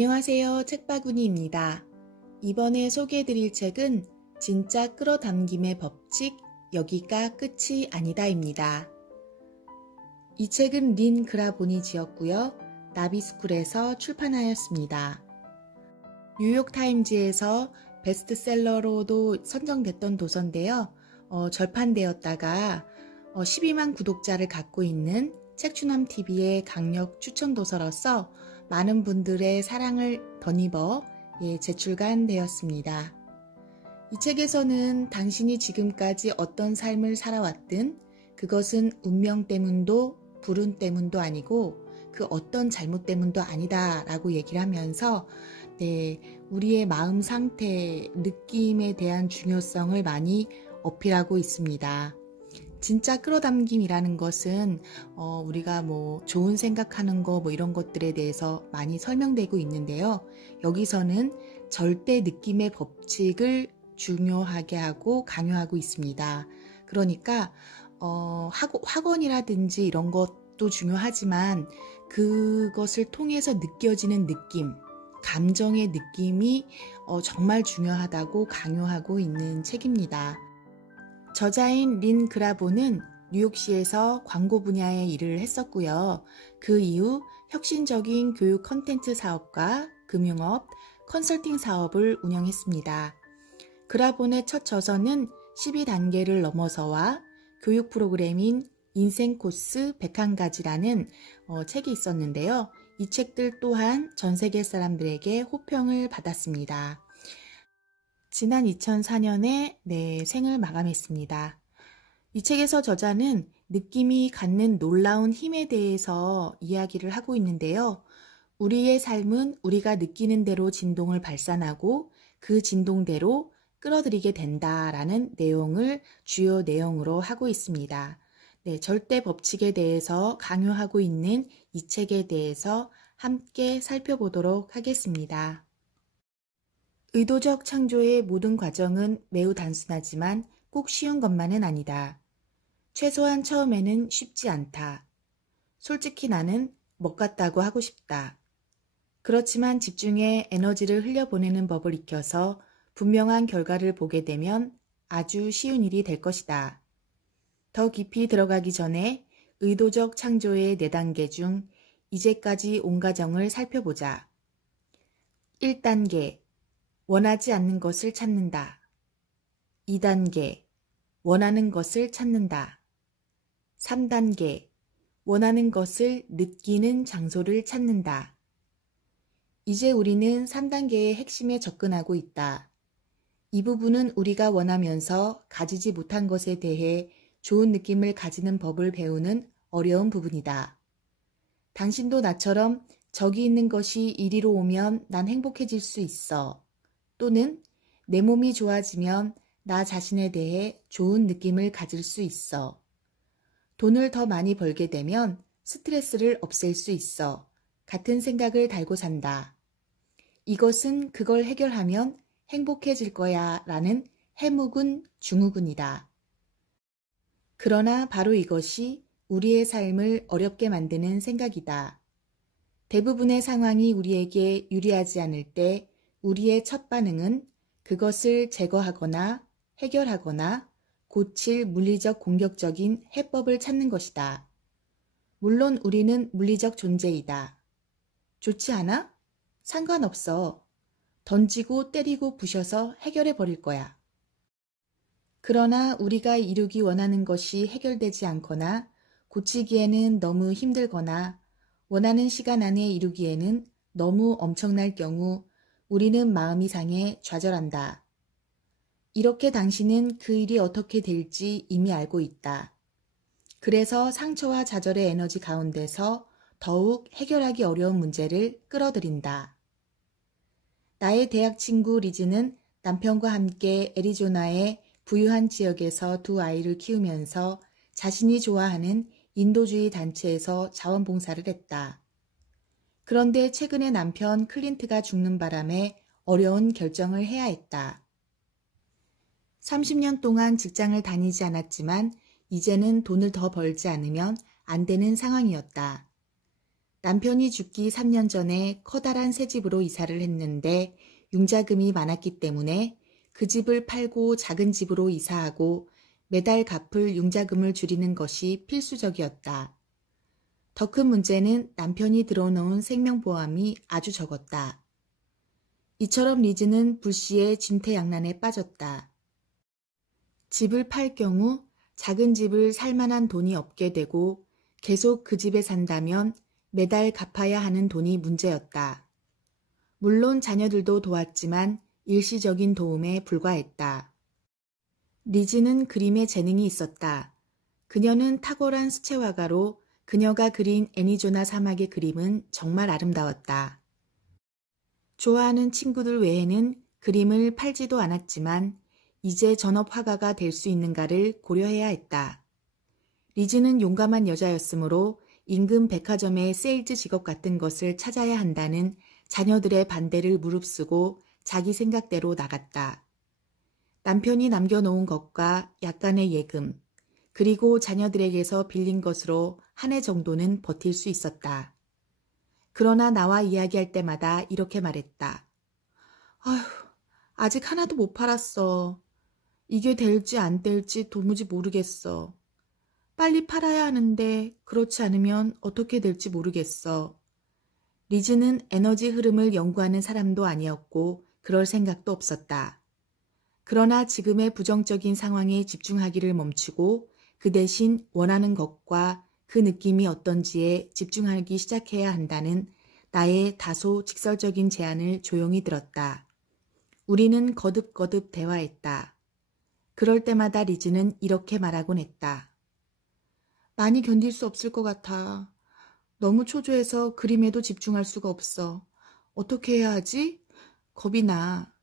안녕하세요. 책바구니입니다. 이번에 소개해드릴 책은 진짜 끌어당김의 법칙, 여기가 끝이 아니다입니다. 이 책은 린 그라본이 지었고요. 나비스쿨에서 출판하였습니다. 뉴욕타임즈에서 베스트셀러로도 선정됐던 도서인데요. 절판되었다가 12만 구독자를 갖고 있는 책추남TV의 강력 추천 도서로서 많은 분들의 사랑을 덧입어 재출간되었습니다. 이 책에서는 당신이 지금까지 어떤 삶을 살아왔든 그것은 운명 때문도 불운 때문도 아니고 그 어떤 잘못 때문도 아니다 라고 얘기를 하면서 우리의 마음 상태, 느낌에 대한 중요성을 많이 어필하고 있습니다. 진짜 끌어당김이라는 것은 우리가 좋은 생각하는 거 이런 것들에 대해서 많이 설명되고 있는데요. 여기서는 절대 느낌의 법칙을 중요하게 하고 강요하고 있습니다. 그러니까 학원이라든지 이런 것도 중요하지만 그것을 통해서 느껴지는 느낌, 감정의 느낌이 정말 중요하다고 강요하고 있는 책입니다. 저자인 린 그라본은 뉴욕시에서 광고 분야의 일을 했었고요. 그 이후 혁신적인 교육 콘텐츠 사업과 금융업, 컨설팅 사업을 운영했습니다. 그라본의 첫 저서는 12단계를 넘어서와 교육 프로그램인 인생 코스 101가지라는 책이 있었는데요. 이 책들 또한 전 세계 사람들에게 호평을 받았습니다. 지난 2004년에 생을 마감했습니다. 이 책에서 저자는 느낌이 갖는 놀라운 힘에 대해서 이야기를 하고 있는데요. 우리의 삶은 우리가 느끼는 대로 진동을 발산하고 그 진동대로 끌어들이게 된다라는 내용을 주요 내용으로 하고 있습니다. 절대 법칙에 대해서 강요하고 있는 이 책에 대해서 함께 살펴보도록 하겠습니다. 의도적 창조의 모든 과정은 매우 단순하지만 꼭 쉬운 것만은 아니다. 최소한 처음에는 쉽지 않다. 솔직히 나는 먹 같다고 하고 싶다. 그렇지만 집중해 에너지를 흘려보내는 법을 익혀서 분명한 결과를 보게 되면 아주 쉬운 일이 될 것이다. 더 깊이 들어가기 전에 의도적 창조의 4단계 중 이제까지 온 과정을 살펴보자. 1단계 원하지 않는 것을 찾는다. 2단계 원하는 것을 찾는다. 3단계 원하는 것을 느끼는 장소를 찾는다. 이제 우리는 3단계의 핵심에 접근하고 있다. 이 부분은 우리가 원하면서 가지지 못한 것에 대해 좋은 느낌을 가지는 법을 배우는 어려운 부분이다. 당신도 나처럼 저기 있는 것이 이리로 오면 난 행복해질 수 있어. 또는 내 몸이 좋아지면 나 자신에 대해 좋은 느낌을 가질 수 있어. 돈을 더 많이 벌게 되면 스트레스를 없앨 수 있어. 같은 생각을 달고 산다. 이것은 그걸 해결하면 행복해질 거야 라는 해묵은 중후군이다. 그러나 바로 이것이 우리의 삶을 어렵게 만드는 생각이다. 대부분의 상황이 우리에게 유리하지 않을 때 우리의 첫 반응은 그것을 제거하거나 해결하거나 고칠 물리적 공격적인 해법을 찾는 것이다. 물론 우리는 물리적 존재이다. 좋지 않아? 상관없어. 던지고 때리고 부셔서 해결해 버릴 거야. 그러나 우리가 이루기 원하는 것이 해결되지 않거나 고치기에는 너무 힘들거나 원하는 시간 안에 이루기에는 너무 엄청날 경우 우리는 마음이 상해 좌절한다. 이렇게 당신은 그 일이 어떻게 될지 이미 알고 있다. 그래서 상처와 좌절의 에너지 가운데서 더욱 해결하기 어려운 문제를 끌어들인다. 나의 대학 친구 리즈는 남편과 함께 애리조나의 부유한 지역에서 2 아이를 키우면서 자신이 좋아하는 인도주의 단체에서 자원봉사를 했다. 그런데 최근에 남편 클린트가 죽는 바람에 어려운 결정을 해야 했다. 30년 동안 직장을 다니지 않았지만 이제는 돈을 더 벌지 않으면 안 되는 상황이었다. 남편이 죽기 3년 전에 커다란 새 집으로 이사를 했는데 융자금이 많았기 때문에 그 집을 팔고 작은 집으로 이사하고 매달 갚을 융자금을 줄이는 것이 필수적이었다. 더 큰 문제는 남편이 들어놓은 생명보험이 아주 적었다. 이처럼 리즈는 불시에 진퇴양난에 빠졌다. 집을 팔 경우 작은 집을 살 만한 돈이 없게 되고 계속 그 집에 산다면 매달 갚아야 하는 돈이 문제였다. 물론 자녀들도 도왔지만 일시적인 도움에 불과했다. 리즈는 그림에 재능이 있었다. 그녀는 탁월한 수채화가로 그녀가 그린 애니조나 사막의 그림은 정말 아름다웠다. 좋아하는 친구들 외에는 그림을 팔지도 않았지만 이제 전업 화가가 될 수 있는가를 고려해야 했다. 리즈는 용감한 여자였으므로 인근 백화점의 세일즈 직업 같은 것을 찾아야 한다는 자녀들의 반대를 무릅쓰고 자기 생각대로 나갔다. 남편이 남겨놓은 것과 약간의 예금, 그리고 자녀들에게서 빌린 것으로 한 해 정도는 버틸 수 있었다. 그러나 나와 이야기할 때마다 이렇게 말했다. 아휴, 아직 하나도 못 팔았어. 이게 될지 안 될지 도무지 모르겠어. 빨리 팔아야 하는데 그렇지 않으면 어떻게 될지 모르겠어. 리즈는 에너지 흐름을 연구하는 사람도 아니었고 그럴 생각도 없었다. 그러나 지금의 부정적인 상황에 집중하기를 멈추고 그 대신 원하는 것과 그 느낌이 어떤지에 집중하기 시작해야 한다는 나의 다소 직설적인 제안을 조용히 들었다. 우리는 거듭거듭 대화했다. 그럴 때마다 리즈는 이렇게 말하곤 했다. 많이 견딜 수 없을 것 같아. 너무 초조해서 그림에도 집중할 수가 없어. 어떻게 해야 하지? 겁이 나.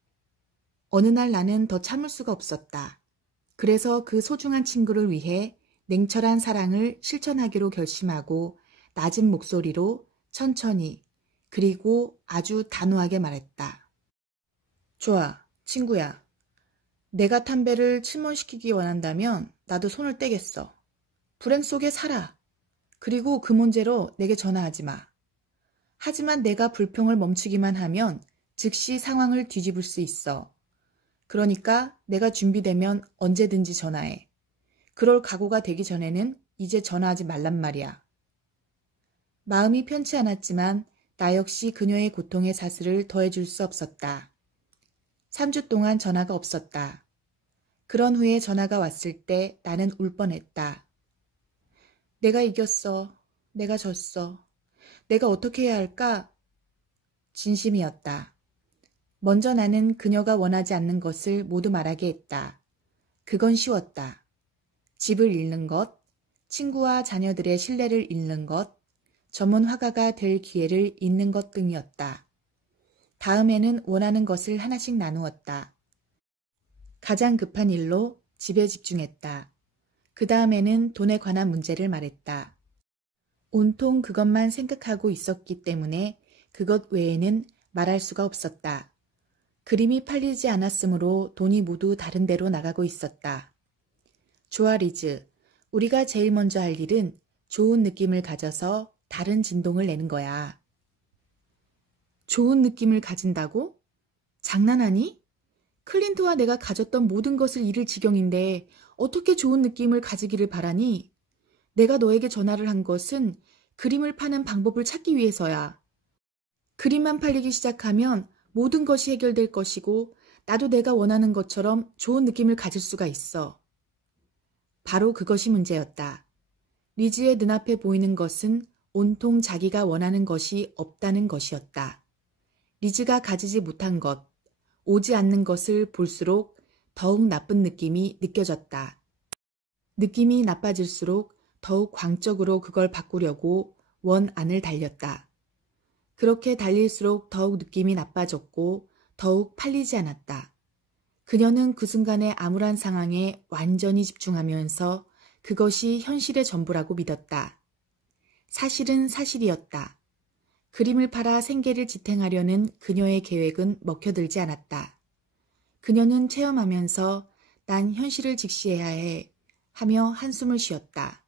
어느 날 나는 더 참을 수가 없었다. 그래서 그 소중한 친구를 위해 냉철한 사랑을 실천하기로 결심하고 낮은 목소리로 천천히 그리고 아주 단호하게 말했다. 좋아, 친구야. 내가 담배를 침몰시키기 원한다면 나도 손을 떼겠어. 불행 속에 살아. 그리고 그 문제로 내게 전화하지 마. 하지만 내가 불평을 멈추기만 하면 즉시 상황을 뒤집을 수 있어. 그러니까 내가 준비되면 언제든지 전화해. 그럴 각오가 되기 전에는 이제 전화하지 말란 말이야. 마음이 편치 않았지만 나 역시 그녀의 고통의 사슬을 더해줄 수 없었다. 3주 동안 전화가 없었다. 그런 후에 전화가 왔을 때 나는 울 뻔했다. 내가 이겼어. 내가 졌어. 내가 어떻게 해야 할까? 진심이었다. 먼저 나는 그녀가 원하지 않는 것을 모두 말하게 했다. 그건 쉬웠다. 집을 잃는 것, 친구와 자녀들의 신뢰를 잃는 것, 전문 화가가 될 기회를 잃는 것 등이었다. 다음에는 원하는 것을 하나씩 나누었다. 가장 급한 일로 집에 집중했다. 그 다음에는 돈에 관한 문제를 말했다. 온통 그것만 생각하고 있었기 때문에 그것 외에는 말할 수가 없었다. 그림이 팔리지 않았으므로 돈이 모두 다른 데로 나가고 있었다. 좋아, 리즈. 우리가 제일 먼저 할 일은 좋은 느낌을 가져서 다른 진동을 내는 거야. 좋은 느낌을 가진다고? 장난하니? 클린트와 내가 가졌던 모든 것을 잃을 지경인데 어떻게 좋은 느낌을 가지기를 바라니? 내가 너에게 전화를 한 것은 그림을 파는 방법을 찾기 위해서야. 그림만 팔리기 시작하면 모든 것이 해결될 것이고 나도 내가 원하는 것처럼 좋은 느낌을 가질 수가 있어. 바로 그것이 문제였다. 리즈의 눈앞에 보이는 것은 온통 자기가 원하는 것이 없다는 것이었다. 리즈가 가지지 못한 것, 오지 않는 것을 볼수록 더욱 나쁜 느낌이 느껴졌다. 느낌이 나빠질수록 더욱 광적으로 그걸 바꾸려고 원 안을 달렸다. 그렇게 달릴수록 더욱 느낌이 나빠졌고 더욱 팔리지 않았다. 그녀는 그 순간의 암울한 상황에 완전히 집중하면서 그것이 현실의 전부라고 믿었다. 사실은 사실이었다. 그림을 팔아 생계를 지탱하려는 그녀의 계획은 먹혀들지 않았다. 그녀는 체험하면서 난 현실을 직시해야 해 하며 한숨을 쉬었다.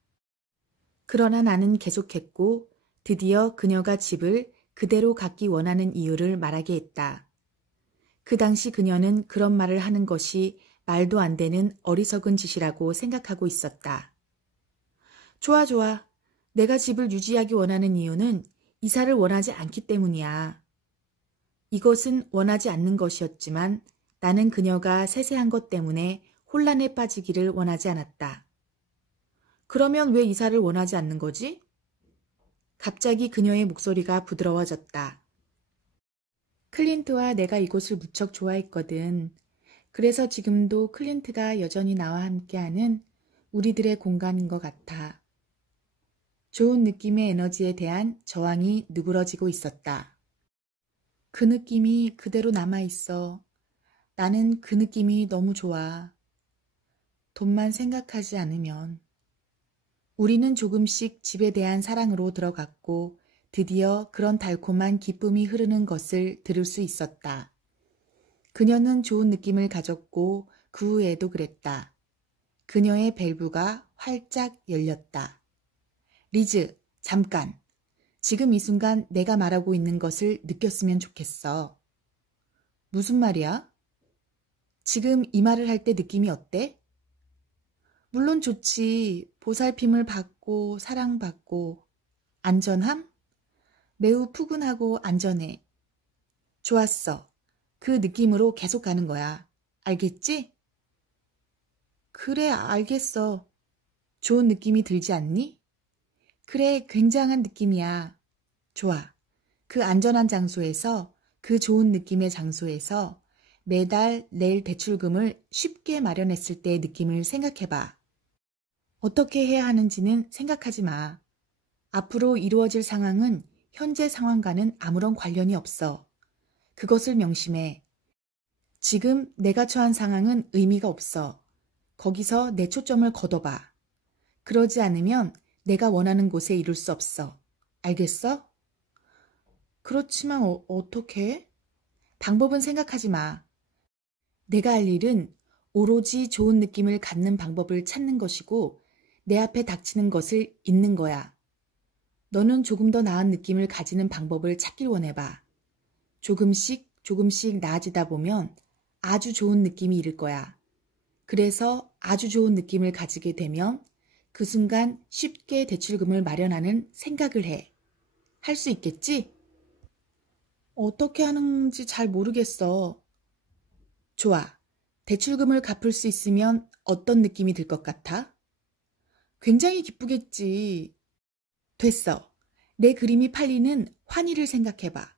그러나 나는 계속했고 드디어 그녀가 집을 그대로 갖기 원하는 이유를 말하게 했다. 그 당시 그녀는 그런 말을 하는 것이 말도 안 되는 어리석은 짓이라고 생각하고 있었다. 좋아, 좋아. 내가 집을 유지하기 원하는 이유는 이사를 원하지 않기 때문이야. 이것은 원하지 않는 것이었지만 나는 그녀가 세세한 것 때문에 혼란에 빠지기를 원하지 않았다. 그러면 왜 이사를 원하지 않는 거지? 갑자기 그녀의 목소리가 부드러워졌다. 클린트와 내가 이곳을 무척 좋아했거든. 그래서 지금도 클린트가 여전히 나와 함께하는 우리들의 공간인 것 같아. 좋은 느낌의 에너지에 대한 저항이 누그러지고 있었다. 그 느낌이 그대로 남아있어. 나는 그 느낌이 너무 좋아. 돈만 생각하지 않으면. 우리는 조금씩 집에 대한 사랑으로 들어갔고 드디어 그런 달콤한 기쁨이 흐르는 것을 들을 수 있었다. 그녀는 좋은 느낌을 가졌고 그 후에도 그랬다. 그녀의 밸브가 활짝 열렸다. 리즈, 잠깐. 지금 이 순간 내가 말하고 있는 것을 느꼈으면 좋겠어. 무슨 말이야? 지금 이 말을 할 때 느낌이 어때? 물론 좋지. 보살핌을 받고 사랑받고 안전함? 매우 푸근하고 안전해. 좋았어. 그 느낌으로 계속 가는 거야. 알겠지? 그래, 알겠어. 좋은 느낌이 들지 않니? 그래, 굉장한 느낌이야. 좋아. 그 안전한 장소에서, 그 좋은 느낌의 장소에서 매달 낼 대출금을 쉽게 마련했을 때의 느낌을 생각해봐. 어떻게 해야 하는지는 생각하지 마. 앞으로 이루어질 상황은 현재 상황과는 아무런 관련이 없어. 그것을 명심해. 지금 내가 처한 상황은 의미가 없어. 거기서 내 초점을 걷어봐. 그러지 않으면 내가 원하는 곳에 이룰 수 없어. 알겠어? 그렇지만 어떻게? 방법은 생각하지 마. 내가 할 일은 오로지 좋은 느낌을 갖는 방법을 찾는 것이고 내 앞에 닥치는 것을 잊는 거야. 너는 조금 더 나은 느낌을 가지는 방법을 찾길 원해봐. 조금씩 조금씩 나아지다 보면 아주 좋은 느낌이 이를 거야. 그래서 아주 좋은 느낌을 가지게 되면 그 순간 쉽게 대출금을 마련하는 생각을 해. 할 수 있겠지? 어떻게 하는지 잘 모르겠어. 좋아. 대출금을 갚을 수 있으면 어떤 느낌이 들 것 같아? 굉장히 기쁘겠지. 됐어. 내 그림이 팔리는 환희를 생각해봐.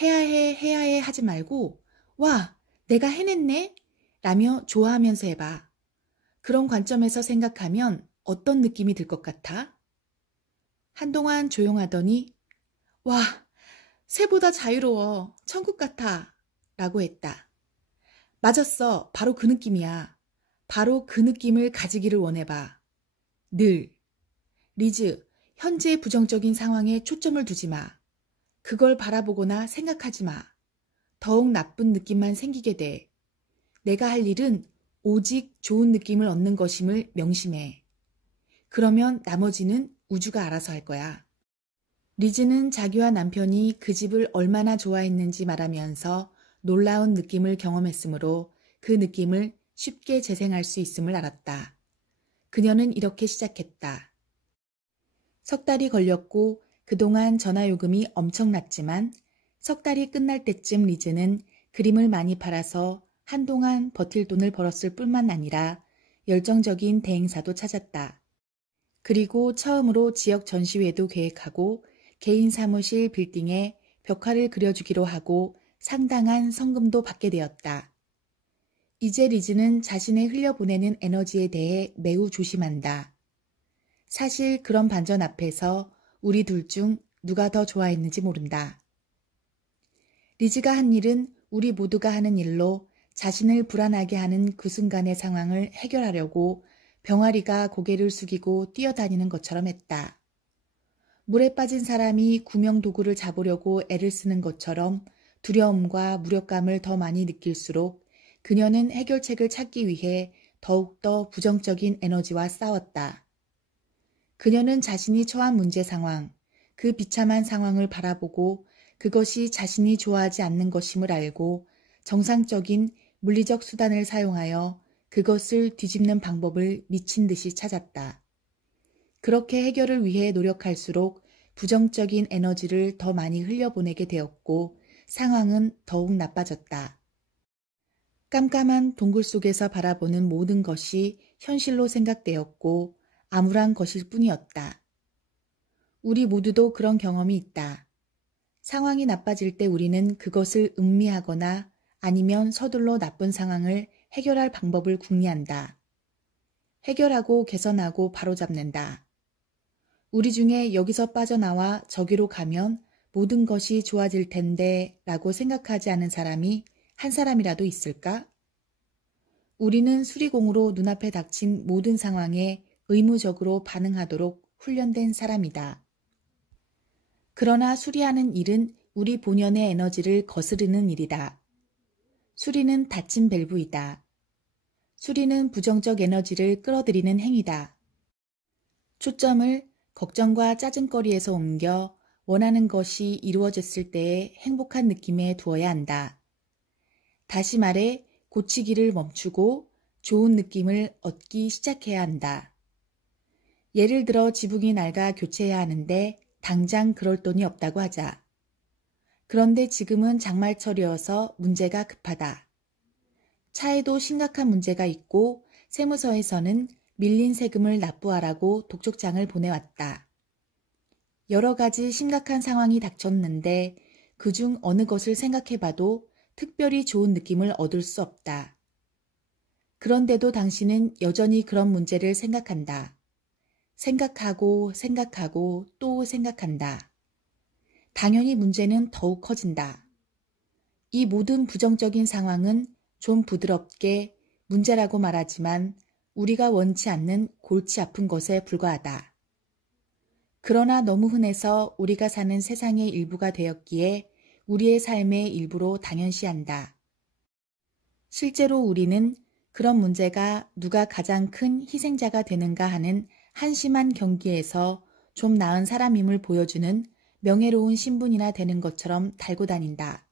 해야 해 하지 말고 와, 내가 해냈네? 라며 좋아하면서 해봐. 그런 관점에서 생각하면 어떤 느낌이 들 것 같아? 한동안 조용하더니 와, 새보다 자유로워. 천국 같아. 라고 했다. 맞았어. 바로 그 느낌이야. 바로 그 느낌을 가지기를 원해봐. 늘. 리즈, 현재의 부정적인 상황에 초점을 두지 마. 그걸 바라보거나 생각하지 마. 더욱 나쁜 느낌만 생기게 돼. 내가 할 일은 오직 좋은 느낌을 얻는 것임을 명심해. 그러면 나머지는 우주가 알아서 할 거야. 리즈는 자기와 남편이 그 집을 얼마나 좋아했는지 말하면서 놀라운 느낌을 경험했으므로 그 느낌을 쉽게 재생할 수 있음을 알았다. 그녀는 이렇게 시작했다. 석 달이 걸렸고 그동안 전화요금이 엄청났지만 석 달이 끝날 때쯤 리즈는 그림을 많이 팔아서 한동안 버틸 돈을 벌었을 뿐만 아니라 열정적인 대행사도 찾았다. 그리고 처음으로 지역 전시회도 계획하고 개인 사무실 빌딩에 벽화를 그려주기로 하고 상당한 성금도 받게 되었다. 이제 리즈는 자신의 흘려보내는 에너지에 대해 매우 조심한다. 사실 그런 반전 앞에서 우리 둘 중 누가 더 좋아했는지 모른다. 리즈가 한 일은 우리 모두가 하는 일로 자신을 불안하게 하는 그 순간의 상황을 해결하려고 병아리가 고개를 숙이고 뛰어다니는 것처럼 했다. 물에 빠진 사람이 구명 도구를 잡으려고 애를 쓰는 것처럼 두려움과 무력감을 더 많이 느낄수록 그녀는 해결책을 찾기 위해 더욱더 부정적인 에너지와 싸웠다. 그녀는 자신이 처한 문제 상황, 그 비참한 상황을 바라보고 그것이 자신이 좋아하지 않는 것임을 알고 정상적인 물리적 수단을 사용하여 그것을 뒤집는 방법을 미친 듯이 찾았다. 그렇게 해결을 위해 노력할수록 부정적인 에너지를 더 많이 흘려보내게 되었고 상황은 더욱 나빠졌다. 깜깜한 동굴 속에서 바라보는 모든 것이 현실로 생각되었고 암울한 것일 뿐이었다. 우리 모두도 그런 경험이 있다. 상황이 나빠질 때 우리는 그것을 음미하거나 아니면 서둘러 나쁜 상황을 해결할 방법을 궁리한다. 해결하고 개선하고 바로잡는다. 우리 중에 여기서 빠져나와 저기로 가면 모든 것이 좋아질 텐데 라고 생각하지 않은 사람이 한 사람이라도 있을까? 우리는 수리공으로 눈앞에 닥친 모든 상황에 의무적으로 반응하도록 훈련된 사람이다. 그러나 수리하는 일은 우리 본연의 에너지를 거스르는 일이다. 수리는 닫힌 밸브이다. 수리는 부정적 에너지를 끌어들이는 행위다. 초점을 걱정과 짜증거리에서 옮겨 원하는 것이 이루어졌을 때의 행복한 느낌에 두어야 한다. 다시 말해 고치기를 멈추고 좋은 느낌을 얻기 시작해야 한다. 예를 들어 지붕이 낡아 교체해야 하는데 당장 그럴 돈이 없다고 하자. 그런데 지금은 장마철이어서 문제가 급하다. 차에도 심각한 문제가 있고 세무서에서는 밀린 세금을 납부하라고 독촉장을 보내왔다. 여러 가지 심각한 상황이 닥쳤는데 그중 어느 것을 생각해봐도 특별히 좋은 느낌을 얻을 수 없다. 그런데도 당신은 여전히 그런 문제를 생각한다. 생각하고 또 생각한다. 당연히 문제는 더욱 커진다. 이 모든 부정적인 상황은 좀 부드럽게 문제라고 말하지만 우리가 원치 않는 골치 아픈 것에 불과하다. 그러나 너무 흔해서 우리가 사는 세상의 일부가 되었기에 우리의 삶의 일부로 당연시한다. 실제로 우리는 그런 문제가 누가 가장 큰 희생자가 되는가 하는 한심한 경기에서 좀 나은 사람임을 보여주는 명예로운 신분이나 되는 것처럼 달고 다닌다.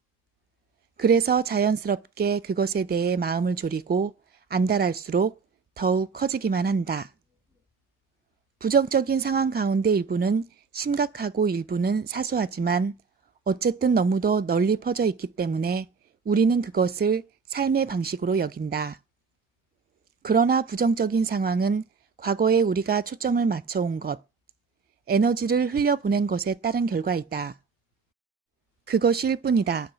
그래서 자연스럽게 그것에 대해 마음을 졸이고 안달할수록 더욱 커지기만 한다. 부정적인 상황 가운데 일부는 심각하고 일부는 사소하지만 어쨌든 너무도 널리 퍼져 있기 때문에 우리는 그것을 삶의 방식으로 여긴다. 그러나 부정적인 상황은 과거에 우리가 초점을 맞춰온 것, 에너지를 흘려보낸 것에 따른 결과이다. 그것일 뿐이다.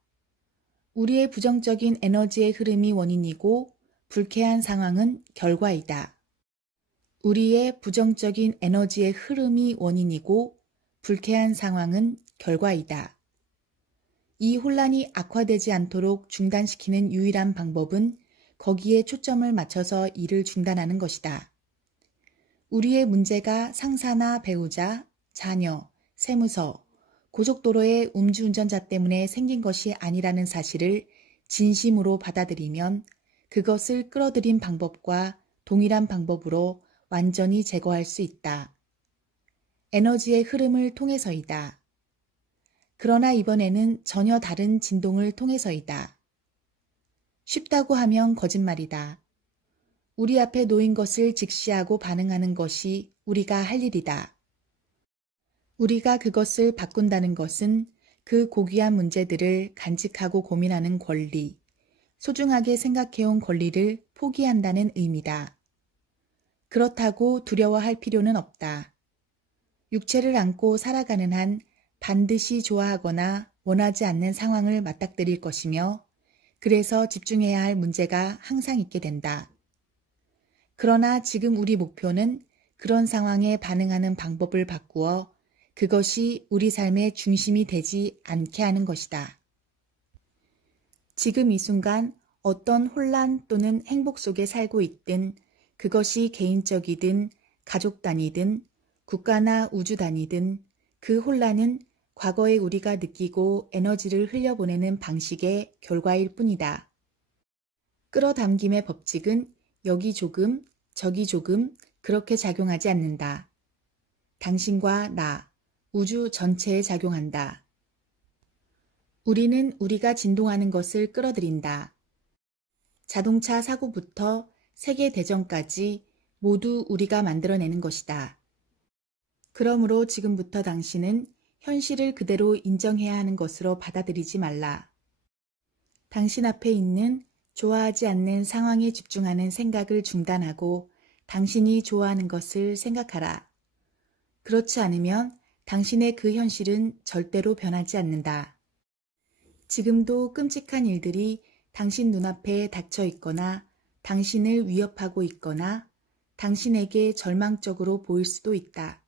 우리의 부정적인 에너지의 흐름이 원인이고 불쾌한 상황은 결과이다. 우리의 부정적인 에너지의 흐름이 원인이고 불쾌한 상황은 결과이다. 이 혼란이 악화되지 않도록 중단시키는 유일한 방법은 거기에 초점을 맞춰서 일을 중단하는 것이다. 우리의 문제가 상사나 배우자, 자녀, 세무서, 고속도로의 음주운전자 때문에 생긴 것이 아니라는 사실을 진심으로 받아들이면 그것을 끌어들인 방법과 동일한 방법으로 완전히 제거할 수 있다. 에너지의 흐름을 통해서이다. 그러나 이번에는 전혀 다른 진동을 통해서이다. 쉽다고 하면 거짓말이다. 우리 앞에 놓인 것을 직시하고 반응하는 것이 우리가 할 일이다. 우리가 그것을 바꾼다는 것은 그 고귀한 문제들을 간직하고 고민하는 권리, 소중하게 생각해온 권리를 포기한다는 의미다. 그렇다고 두려워할 필요는 없다. 육체를 안고 살아가는 한 반드시 좋아하거나 원하지 않는 상황을 맞닥뜨릴 것이며 그래서 집중해야 할 문제가 항상 있게 된다. 그러나 지금 우리 목표는 그런 상황에 반응하는 방법을 바꾸어 그것이 우리 삶의 중심이 되지 않게 하는 것이다. 지금 이 순간 어떤 혼란 또는 행복 속에 살고 있든 그것이 개인적이든 가족 단위든 국가나 우주 단위든 그 혼란은 과거에 우리가 느끼고 에너지를 흘려보내는 방식의 결과일 뿐이다. 끌어당김의 법칙은 여기 조금, 저기 조금 그렇게 작용하지 않는다. 당신과 나, 우주 전체에 작용한다. 우리는 우리가 진동하는 것을 끌어들인다. 자동차 사고부터 세계대전까지 모두 우리가 만들어내는 것이다. 그러므로 지금부터 당신은 현실을 그대로 인정해야 하는 것으로 받아들이지 말라. 당신 앞에 있는 좋아하지 않는 상황에 집중하는 생각을 중단하고 당신이 좋아하는 것을 생각하라. 그렇지 않으면 당신의 그 현실은 절대로 변하지 않는다. 지금도 끔찍한 일들이 당신 눈앞에 닥쳐 있거나 당신을 위협하고 있거나 당신에게 절망적으로 보일 수도 있다.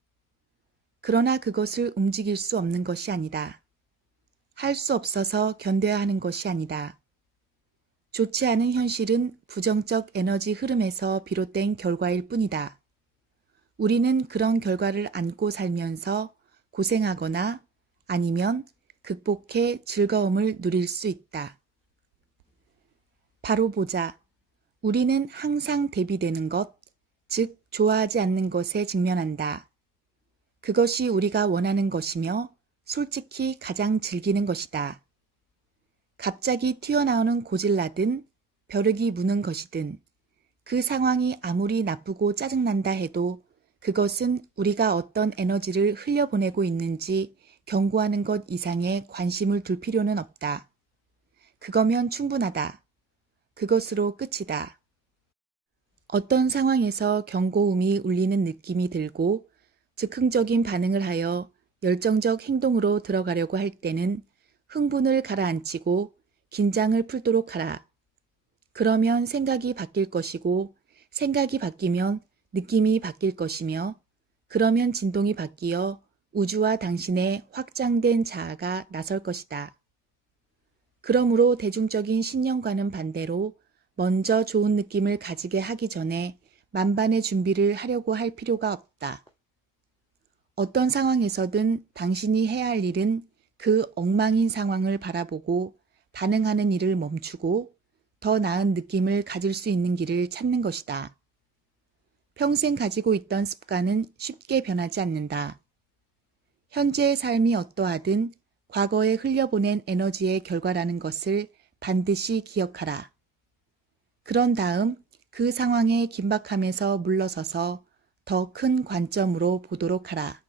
그러나 그것을 움직일 수 없는 것이 아니다. 할 수 없어서 견뎌야 하는 것이 아니다. 좋지 않은 현실은 부정적 에너지 흐름에서 비롯된 결과일 뿐이다. 우리는 그런 결과를 안고 살면서 고생하거나 아니면 극복해 즐거움을 누릴 수 있다. 바로 보자. 우리는 항상 대비되는 것, 즉 좋아하지 않는 것에 직면한다. 그것이 우리가 원하는 것이며 솔직히 가장 즐기는 것이다. 갑자기 튀어나오는 고질라든 벼룩이 무는 것이든 그 상황이 아무리 나쁘고 짜증난다 해도 그것은 우리가 어떤 에너지를 흘려보내고 있는지 경고하는 것 이상의 관심을 둘 필요는 없다. 그거면 충분하다. 그것으로 끝이다. 어떤 상황에서 경고음이 울리는 느낌이 들고 즉흥적인 반응을 하여 열정적 행동으로 들어가려고 할 때는 흥분을 가라앉히고 긴장을 풀도록 하라. 그러면 생각이 바뀔 것이고 생각이 바뀌면 느낌이 바뀔 것이며 그러면 진동이 바뀌어 우주와 당신의 확장된 자아가 나설 것이다. 그러므로 대중적인 신념과는 반대로 먼저 좋은 느낌을 가지게 하기 전에 만반의 준비를 하려고 할 필요가 없다. 어떤 상황에서든 당신이 해야 할 일은 그 엉망인 상황을 바라보고 반응하는 일을 멈추고 더 나은 느낌을 가질 수 있는 길을 찾는 것이다. 평생 가지고 있던 습관은 쉽게 변하지 않는다. 현재의 삶이 어떠하든 과거에 흘려보낸 에너지의 결과라는 것을 반드시 기억하라. 그런 다음 그 상황의 긴박함에서 물러서서 더 큰 관점으로 보도록 하라.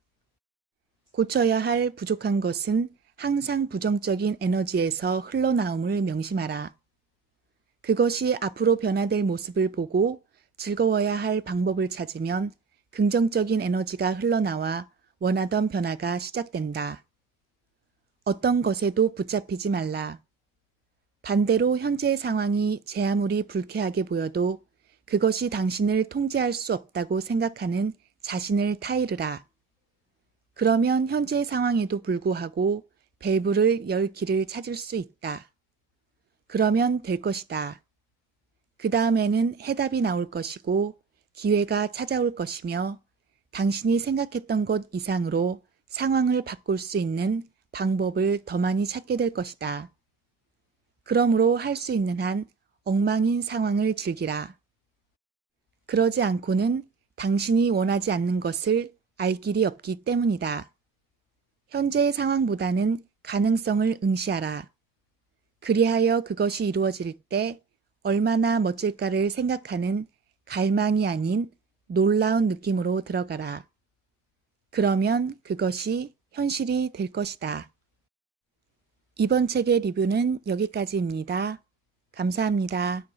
고쳐야 할 부족한 것은 항상 부정적인 에너지에서 흘러나옴을 명심하라. 그것이 앞으로 변화될 모습을 보고 즐거워야 할 방법을 찾으면 긍정적인 에너지가 흘러나와 원하던 변화가 시작된다. 어떤 것에도 붙잡히지 말라. 반대로 현재의 상황이 제 아무리 불쾌하게 보여도 그것이 당신을 통제할 수 없다고 생각하는 자신을 타이르라. 그러면 현재의 상황에도 불구하고 밸브를 열 길을 찾을 수 있다. 그러면 될 것이다. 그 다음에는 해답이 나올 것이고 기회가 찾아올 것이며 당신이 생각했던 것 이상으로 상황을 바꿀 수 있는 방법을 더 많이 찾게 될 것이다. 그러므로 할 수 있는 한 엉망인 상황을 즐기라. 그러지 않고는 당신이 원하지 않는 것을 알 길이 없기 때문이다. 현재의 상황보다는 가능성을 응시하라. 그리하여 그것이 이루어질 때 얼마나 멋질까를 생각하는 갈망이 아닌 놀라운 느낌으로 들어가라. 그러면 그것이 현실이 될 것이다. 이번 책의 리뷰는 여기까지입니다. 감사합니다.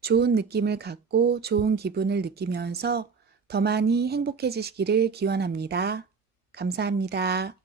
좋은 느낌을 갖고 좋은 기분을 느끼면서 더 많이 행복해지시기를 기원합니다. 감사합니다.